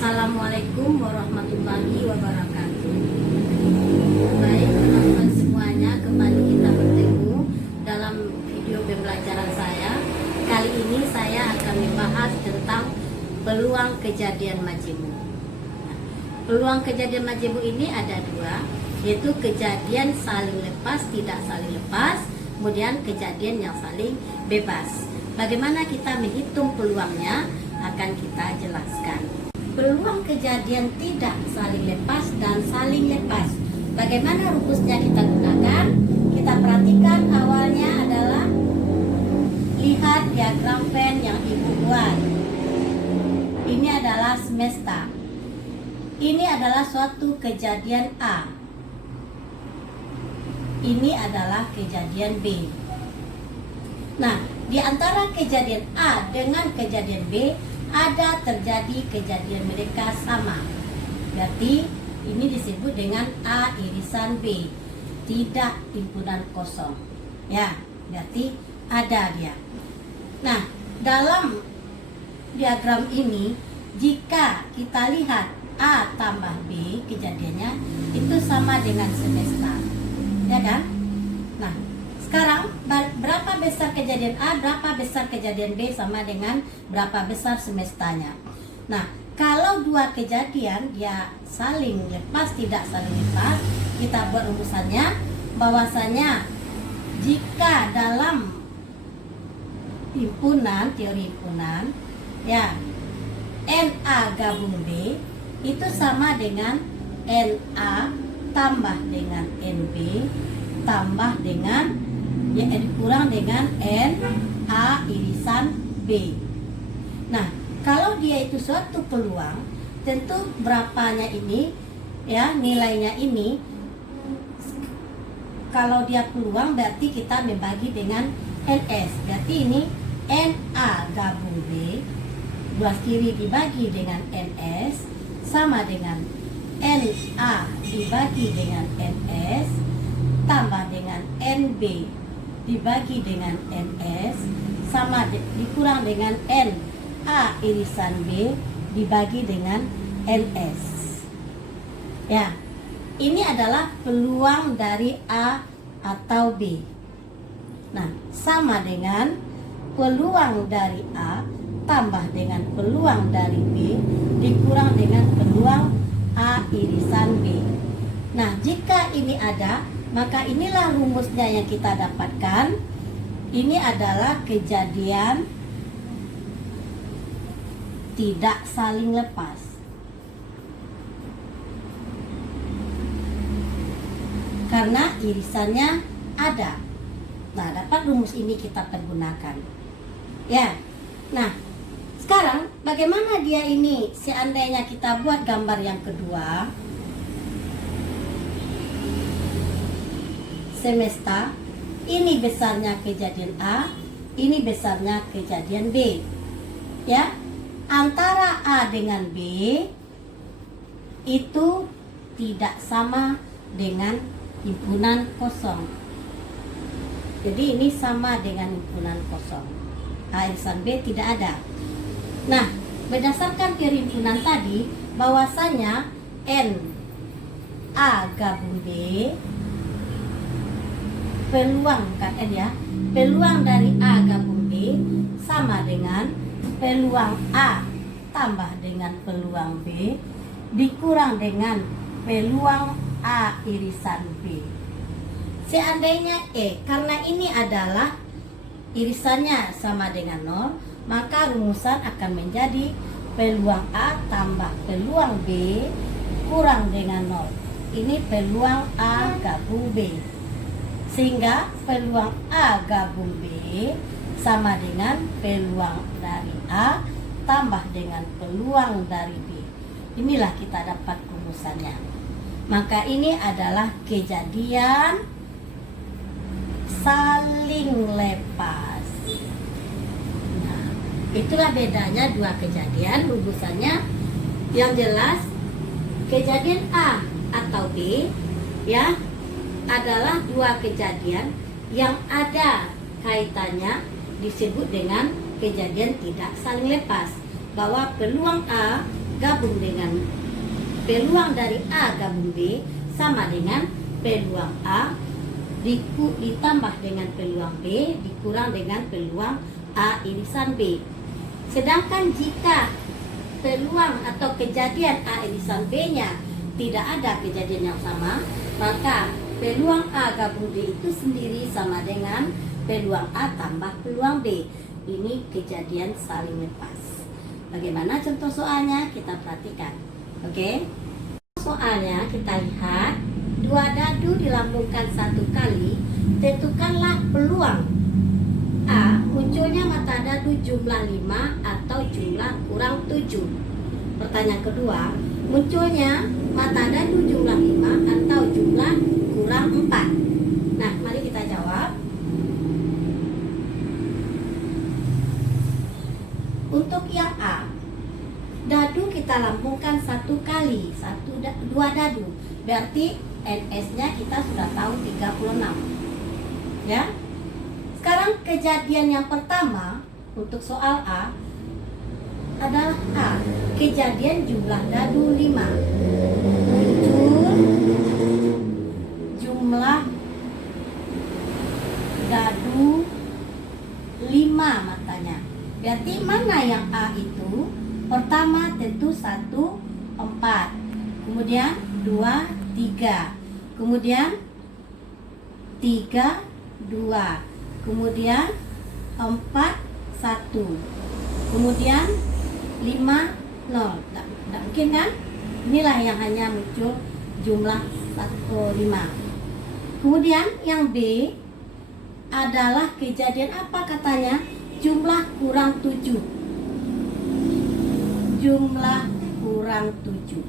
Assalamualaikum warahmatullahi wabarakatuh. Baik teman-teman semuanya, kembali kita bertemu dalam video pembelajaran saya. Kali ini saya akan membahas tentang peluang kejadian majemuk. Peluang kejadian majemuk ini ada dua, yaitu kejadian saling lepas, tidak saling lepas, kemudian kejadian yang saling bebas. Bagaimana kita menghitung peluangnya akan kita jelaskan. Peluang kejadian tidak saling lepas dan saling lepas. Bagaimana rumusnya kita gunakan? Kita perhatikan awalnya adalah lihat diagram Venn yang ibu buat. Ini adalah semesta. Ini adalah suatu kejadian A. Ini adalah kejadian B. Nah, di antara kejadian A dengan kejadian B ada terjadi kejadian mereka sama. Berarti ini disebut dengan A irisan B, tidak himpunan kosong. Ya, berarti ada dia. Nah, dalam diagram ini jika kita lihat A tambah B kejadiannya itu sama dengan semesta. Ya kan? Nah, sekarang berapa besar kejadian A, berapa besar kejadian B sama dengan berapa besar semestanya. Nah, kalau dua kejadian dia saling lepas, tidak saling lepas, kita buat rumusannya bahwasanya jika dalam himpunan, teori himpunan, ya, NA gabung B itu sama dengan NA tambah dengan NB tambah dengan ya dikurang dengan NA irisan B. Nah, kalau dia itu suatu peluang, tentu berapanya ini ya nilainya ini. Kalau dia peluang berarti kita membagi dengan NS. Berarti ini NA gabung B luas kiri dibagi dengan NS sama dengan NA dibagi dengan NS tambah dengan NB dibagi dengan NS sama dikurang dengan NA irisan B dibagi dengan NS. Ya, ini adalah peluang dari A atau B. Nah, sama dengan peluang dari A tambah dengan peluang dari B dikurang dengan peluang A irisan B. Nah, jika ini ada, maka inilah rumusnya yang kita dapatkan. Ini adalah kejadian tidak saling lepas. Karena irisannya ada. Nah, dapat rumus ini kita pergunakan. Ya. Nah, sekarang bagaimana dia ini seandainya kita buat gambar yang kedua. Semesta, ini besarnya kejadian A, ini besarnya kejadian B. Ya, antara A dengan B itu tidak sama dengan himpunan kosong. Jadi ini sama dengan himpunan kosong. A irisan B tidak ada. Nah, berdasarkan teori himpunan tadi, bahwasanya N A gabung B peluang kan ya, peluang dari A gabung B sama dengan peluang A tambah dengan peluang B dikurang dengan peluang A irisan B. Seandainya karena ini adalah irisannya sama dengan 0, maka rumusan akan menjadi peluang A tambah peluang B kurang dengan 0. Ini peluang A gabung B. Sehingga peluang A gabung B sama dengan peluang dari A tambah dengan peluang dari B. Inilah kita dapat rumusannya. Maka ini adalah kejadian saling lepas. Nah, itulah bedanya dua kejadian rumusannya. Yang jelas kejadian A atau B ya adalah dua kejadian yang ada kaitannya disebut dengan kejadian tidak saling lepas. Bahwa peluang A gabung dengan peluang dari A gabung B sama dengan peluang A ditambah dengan peluang B dikurang dengan peluang A irisan B. Sedangkan jika peluang atau kejadian A irisan B-nya tidak ada kejadian yang sama, maka peluang A gabung B itu sendiri sama dengan peluang A tambah peluang B. Ini kejadian saling lepas. Bagaimana contoh soalnya? Kita perhatikan. Oke? Soalnya kita lihat, dua dadu dilambungkan satu kali, tentukanlah peluang A munculnya mata dadu jumlah 5 atau jumlah kurang 7. Pertanyaan kedua, munculnya mata dadu jumlah 5 atau jumlah kurang 4. Nah, mari kita jawab. Untuk yang A, dadu kita lambungkan satu kali, dua dadu. Berarti NS-nya kita sudah tahu 36. Ya. Sekarang kejadian yang pertama untuk soal A adalah A. Kejadian jumlah dadu 5. Muncul jumlah dadu 5 matanya. Berarti mana yang A itu? Pertama tentu 1, 4. Kemudian 2, 3. Kemudian 3, 2. Kemudian 4, 1. Kemudian 5, 0. Tidak mungkin kan? Inilah yang hanya muncul jumlah 5. Kemudian yang B adalah kejadian apa katanya? Jumlah kurang 7. Jumlah kurang 7.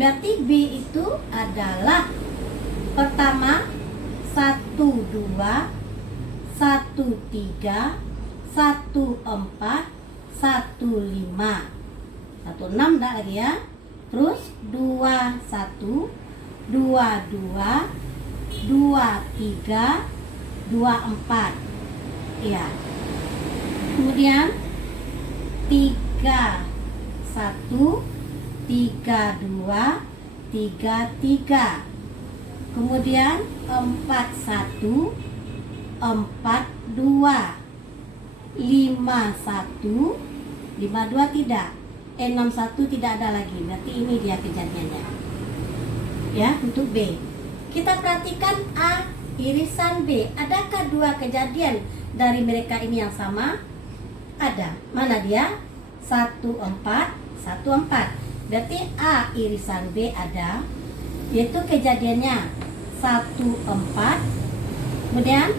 Berarti B itu adalah pertama 1, 2, 1, 3, 1, 4, 1, 5. 1, 6 enggak lagi ya. Terus 2, 1, 2, 2, 2, 3, 2, 4. Ya. Kemudian 3, 1, 3, 2, 3, 3. Kemudian 4, 1, 4, 2. 5, 1, 5, 2 tidak. 6, 1 tidak ada lagi. Berarti ini dia kejadiannya. Ya, untuk B. Kita perhatikan A irisan B. Adakah dua kejadian dari mereka ini yang sama? Ada. Mana dia? 1, 4, 1, 4. Berarti A irisan B ada. Yaitu kejadiannya 1, 4. Kemudian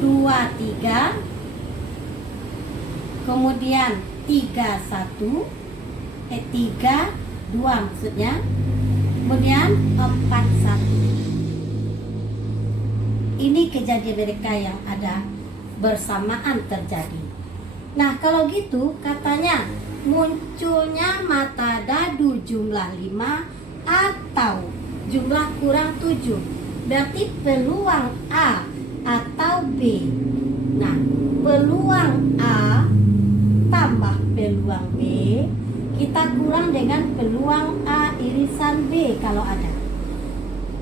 2, 3. Kemudian 3, 1. 3, 2 maksudnya. Kemudian 4, 1. Ini kejadian mereka yang ada bersamaan terjadi. Nah, kalau gitu katanya munculnya mata dadu jumlah 5 atau jumlah kurang 7. Berarti peluang A atau B. Nah, peluang A tambah peluang B kita kurang dengan peluang A irisan B kalau ada.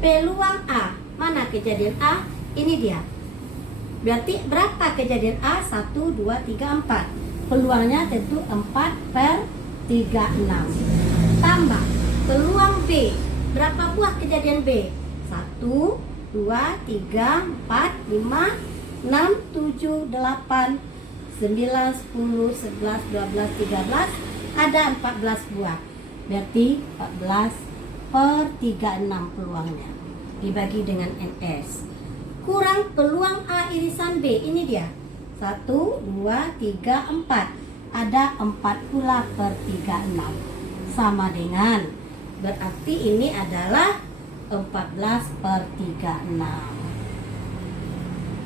Peluang A, mana kejadian A? Ini dia. Berarti berapa kejadian A? 1, 2, 3, 4. Peluangnya tentu 4 per 3, 6. Tambah peluang B. Berapa buah kejadian B? 1, 2, 3, 4, 5, 6, 7, 8, 9, 10, 11, 12, 13. Ada 14 buah. Berarti 14 per 36 peluangnya. Dibagi dengan NS. Kurang peluang A irisan B. Ini dia. 1, 2, 3, 4. Ada 4 pula per 36. Sama dengan. Berarti ini adalah 14 per 36.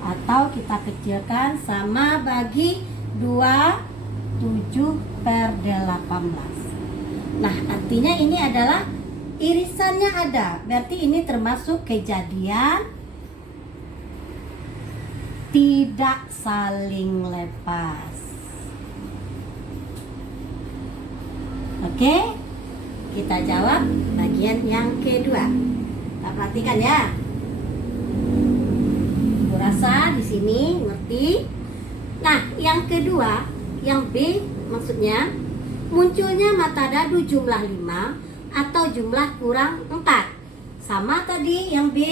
Atau kita kecilkan sama bagi 2, 7 per 18. Nah, artinya ini adalah irisannya ada. Berarti ini termasuk kejadian tidak saling lepas. Oke, kita jawab bagian yang kedua. Kita perhatikan ya. Aku rasa di sini ngerti. Nah, yang kedua, yang B maksudnya munculnya mata dadu jumlah 5 atau jumlah kurang 4. Sama tadi yang B,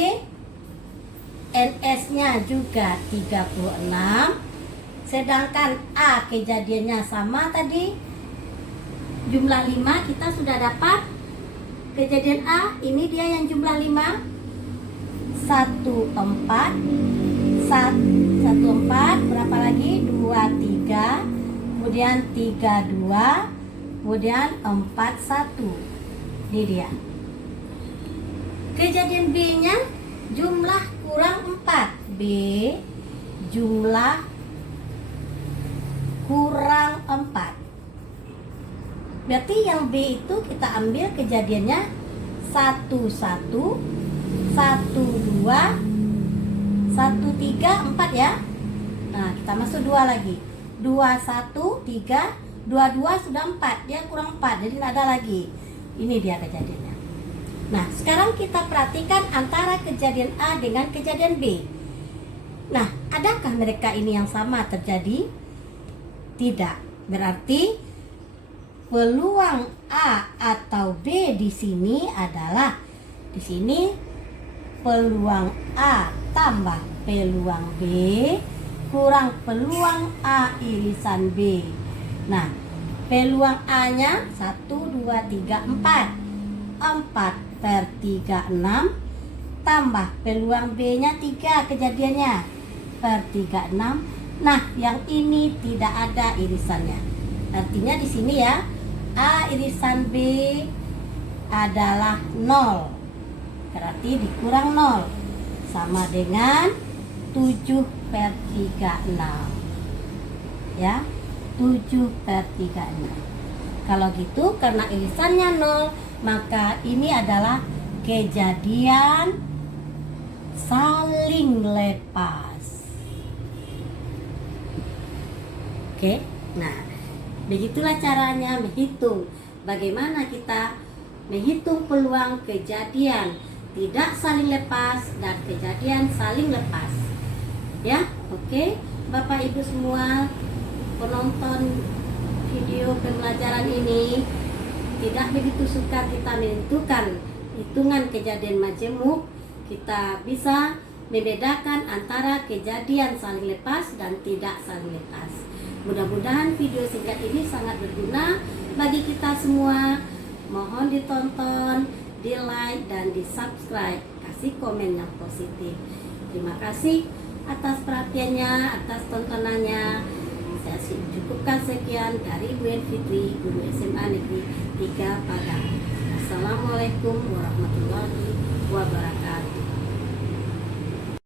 NS-nya juga 36. Sedangkan A kejadiannya sama tadi, jumlah 5 kita sudah dapat. Kejadian A, ini dia yang jumlah 5. 14, 14, berapa lagi? 23, kemudian 32, kemudian 41. Ini dia. Kejadian B-nya jumlah kurang 4. B jumlah kurang 4. Berarti yang B itu kita ambil kejadiannya 1, 1, 1, 2, 1, 3, 4 ya. Nah, kita masuk 2 lagi. 2, 1, 3, 2, 2 sudah 4. Dia kurang 4, jadi tidak ada lagi. Ini dia kejadiannya. Nah, sekarang kita perhatikan antara kejadian A dengan kejadian B. Nah, adakah mereka ini yang sama terjadi? Tidak. Berarti peluang A atau B di sini adalah di sini peluang A tambah peluang B kurang peluang A irisan B. Nah, peluang A-nya 1, 2, 3, 4. 4/36 tambah peluang B-nya 3 kejadiannya per 36. Nah, yang ini tidak ada irisannya. Artinya di sini ya, A irisan B adalah 0. Berarti dikurang 0 sama dengan 7/36. Ya, 7/36. Kalau gitu karena irisannya 0, maka ini adalah kejadian saling lepas. Oke, nah begitulah caranya menghitung. Bagaimana kita menghitung peluang kejadian tidak saling lepas dan kejadian saling lepas. Ya, oke, Bapak Ibu semua penonton video pembelajaran ini, tidak begitu suka kita menentukan hitungan kejadian majemuk. Kita bisa membedakan antara kejadian saling lepas dan tidak saling lepas. Mudah-mudahan video singkat ini sangat berguna bagi kita semua. Mohon ditonton, di like dan di subscribe. Kasih komen yang positif. Terima kasih atas perhatiannya, atas tontonannya. Saya cukupkan sekian dari Bu Fitri, Guru SMA Negeri 3 Padang. Assalamualaikum warahmatullahi wabarakatuh.